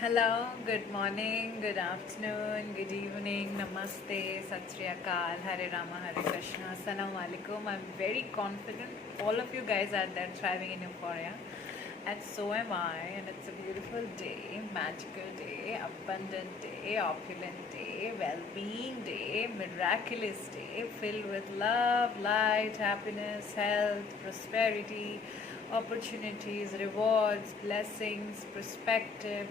Hello, good morning, good afternoon, good evening, namaste, Sat Sri Akal, Hare Rama, Hare Krishna, Assalamu alaikum. I'm very confident all of you guys are there thriving in euphoria, and so am I. And it's a beautiful day, magical day, abundant day, opulent day, well being day, miraculous day, filled with love, light, happiness, health, prosperity, opportunities, rewards, blessings, perspective,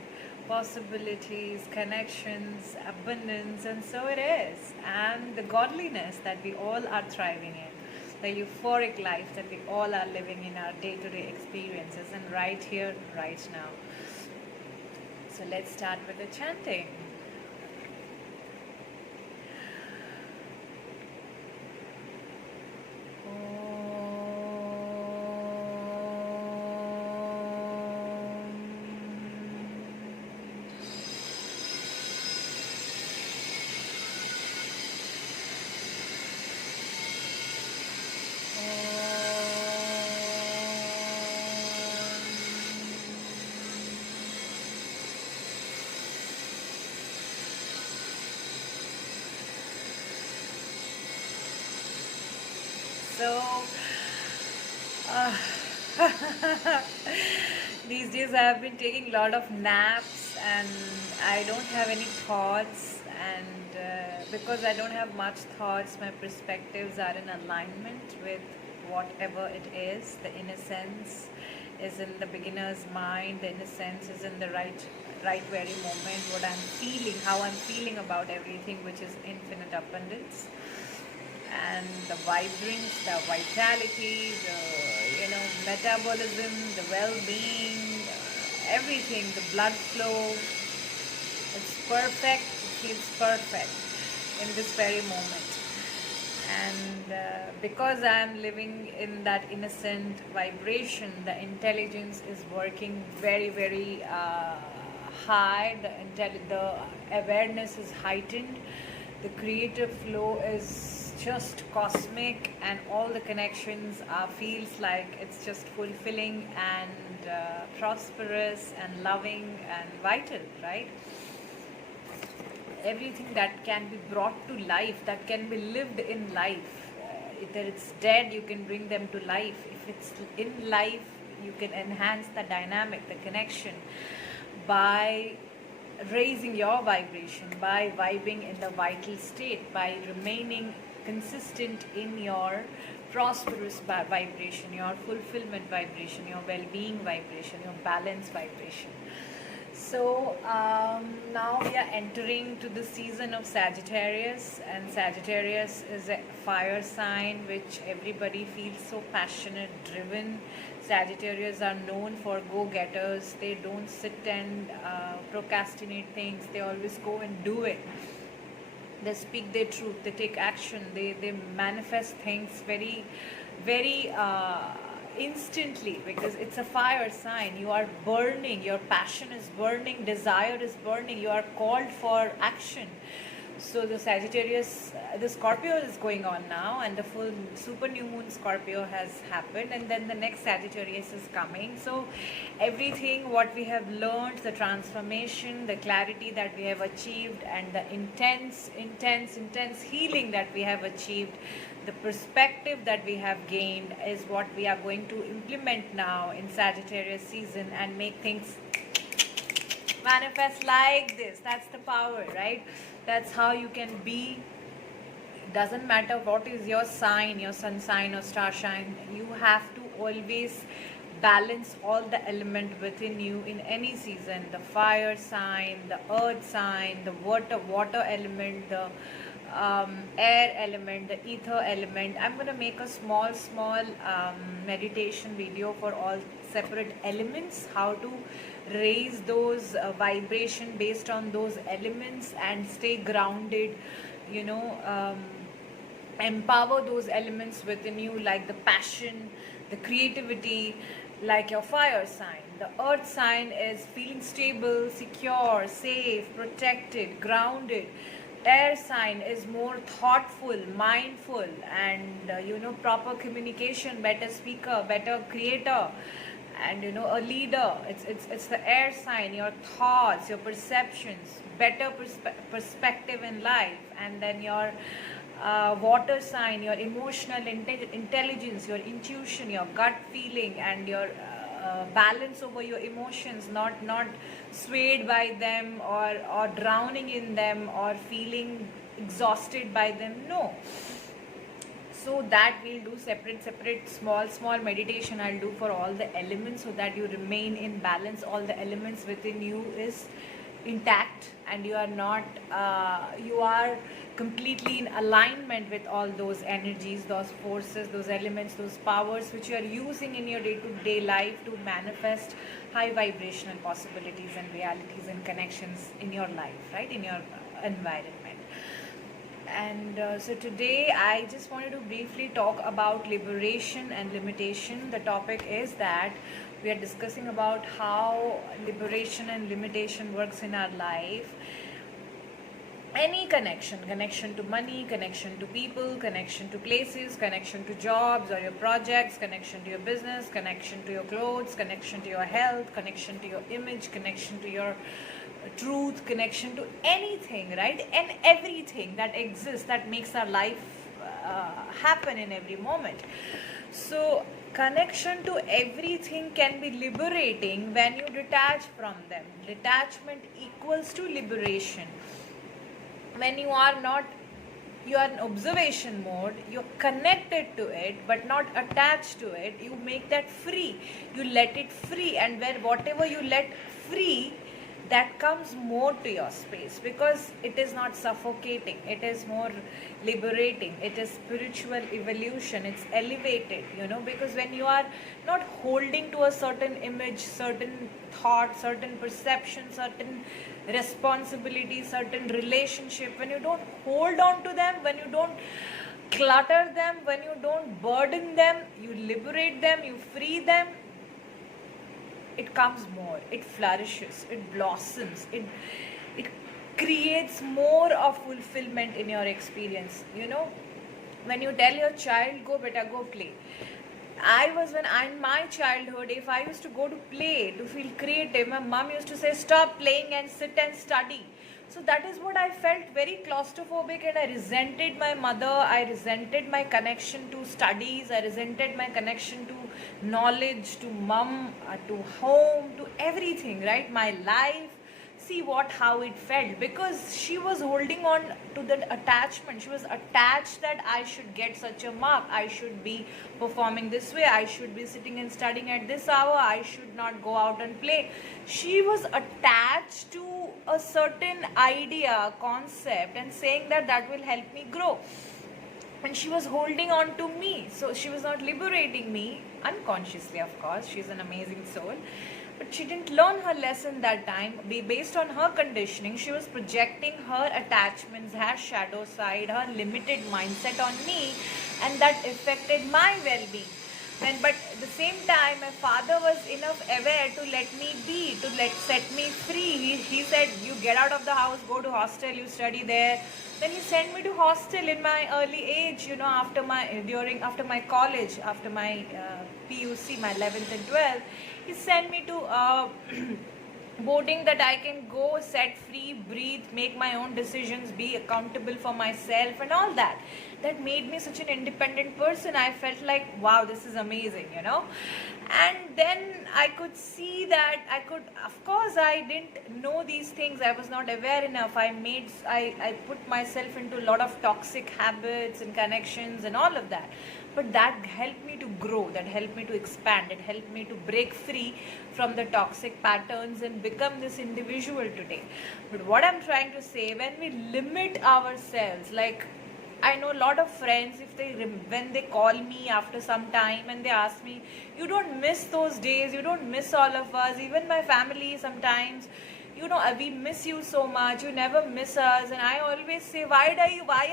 possibilities, connections, abundance, and so it is. And the godliness that we all are thriving in, the euphoric life that we all are living in our day to day experiences, and right here, right now. So let's start with the chanting. So, uh, these days I have been taking a lot of naps and I don't have any thoughts. And because I don't have much thoughts, my perspectives are in alignment with whatever it is. The innocence is in the beginner's mind, the innocence is in the right very moment, what I'm feeling, how I'm feeling about everything, which is infinite abundance. And the vibrance, the vitality, the metabolism, the well-being, everything, the blood flow, it's perfect. It feels perfect in this very moment. And because I am living in that innocent vibration, the intelligence is working very high. The awareness is heightened. The creative flow is just cosmic, and all the connections feels like it's just fulfilling and prosperous and loving and vital, right? Everything that can be brought to life, that can be lived in life. Either it's dead, you can bring them to life. If it's in life, you can enhance the dynamic, the connection by raising your vibration, by vibing in the vital state, by remaining consistent in your prosperous vibration, your fulfillment vibration, your well-being vibration, your balance vibration. So now we are entering to the season of Sagittarius, and Sagittarius is a fire sign which everybody feels so passionate, driven. Sagittarius are known for go-getters. They don't sit and procrastinate things. They always go and do it. They speak their truth. They take action. They manifest things very instantly, because it's a fire sign. You are burning, your passion is burning, desire is burning, you are called for action. So the Sagittarius, the Scorpio is going on now, and the full super new moon Scorpio has happened, and then the next Sagittarius is coming. So everything what we have learned, the transformation, the clarity that we have achieved, and the intense healing that we have achieved, the perspective that we have gained, is what we are going to implement now in Sagittarius season and make things manifest like this. That's the power, right? That's how you can be. Doesn't matter what is your sign, your sun sign or star sign, you have to always balance all the element within you in any season. The fire sign, the earth sign, the water element, the air element, the ether element. I'm going to make a small meditation video for all separate elements, how to raise those vibration based on those elements and stay grounded, empower those elements within you, like the passion, the creativity, like your fire sign. The earth sign is feeling stable, secure, safe, protected, grounded. Air sign is more thoughtful, mindful, and proper communication, better speaker, better creator. And a leader, it's the air sign, your thoughts, your perceptions, better perspective in life. And then your water sign, your emotional intelligence, your intuition, your gut feeling, and your balance over your emotions, not swayed by them, or drowning in them, or feeling exhausted by them. No. So that we'll do separate small meditation I'll do for all the elements, so that you remain in balance. All the elements within you is intact, and you are not you are completely in alignment with all those energies, those forces, those elements, those powers which you are using in your day-to-day life to manifest high vibrational possibilities and realities and connections in your life, right, in your environment. And so today I just wanted to briefly talk about liberation and limitation. The topic is that we are discussing about how liberation and limitation works in our life. Any connection to money, connection to people, connection to places, connection to jobs or your projects, connection to your business, connection to your clothes, connection to your health, connection to your image, connection to your truth, connection to anything, right, and everything that exists, that makes our life happen in every moment. So connection to everything can be liberating when you detach from them. Detachment equals to liberation. When you are in observation mode, you're connected to it but not attached to it, you make that free, you let it free. And whatever you let free, that comes more to your space, because it is not suffocating, it is more liberating, it is spiritual evolution, it's elevated, because when you are not holding to a certain image, certain thought, certain perception, certain responsibility, certain relationship, when you don't hold on to them, when you don't clutter them, when you don't burden them, you liberate them, you free them, it comes more, it flourishes, it blossoms, it creates more of fulfillment in your experience. When you tell your child, go beta, go play. When in my childhood, if I used to go to play to feel creative, my mom used to say, stop playing and sit and study. So that is what I felt, very claustrophobic, and I resented my mother, I resented my connection to studies, I resented my connection to knowledge, to mom, to home, to everything, right, my life. See how it felt, because she was holding on to that attachment. She was attached that I should get such a mark, I should be performing this way, I should be sitting and studying at this hour, I should not go out and play. She was attached to a certain idea, concept, and saying that will help me grow. And she was holding on to me, so she was not liberating me, unconsciously, of course. She's an amazing soul, but she didn't learn her lesson that time. Based on her conditioning, she was projecting her attachments, her shadow side, her limited mindset on me, and that affected my well-being. But at the same time, my father was enough aware to let me be, to set me free. He said, you get out of the house, go to hostel, you study there. Then he sent me to hostel in my early age, after my college, after my PUC, my 11th and 12th. He sent me to boarding, that I can go, set free, breathe, make my own decisions, be accountable for myself and all that. That made me such an independent person. I felt like, wow, this is amazing, And then I could see that of course, I didn't know these things. I was not aware enough. I put myself into a lot of toxic habits and connections and all of that. But that helped me to grow, that helped me to expand, it helped me to break free from the toxic patterns and become this individual today. But what I'm trying to say, when we limit ourselves, like, I know a lot of friends, when they call me after some time and they ask me, you don't miss those days, you don't miss all of us, even my family sometimes, we miss you so much, you never miss us. And I always say, why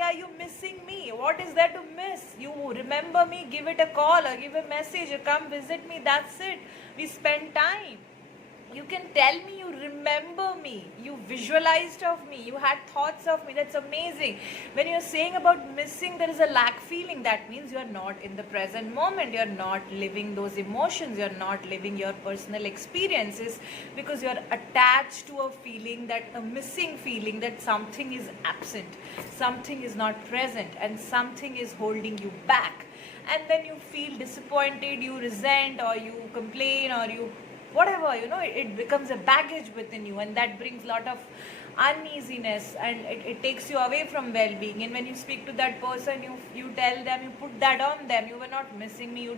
are you missing me? What is there to miss? You remember me, give it a call or give a message or come visit me, that's it. We spend time. You can tell me you remember me, you visualized of me, you had thoughts of me. That's amazing. When you're saying about missing, there is a lack feeling. That means you're not in the present moment, you're not living those emotions, you're not living your personal experiences, because you're attached to a feeling, that a missing feeling, that something is absent, something is not present, and something is holding you back. And then you feel disappointed, you resent, or you complain, or you whatever, it becomes a baggage within you, and that brings a lot of uneasiness, and it takes you away from well-being. And when you speak to that person, you tell them, you put that on them, you were not missing me, you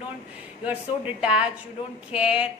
are so detached, you don't care.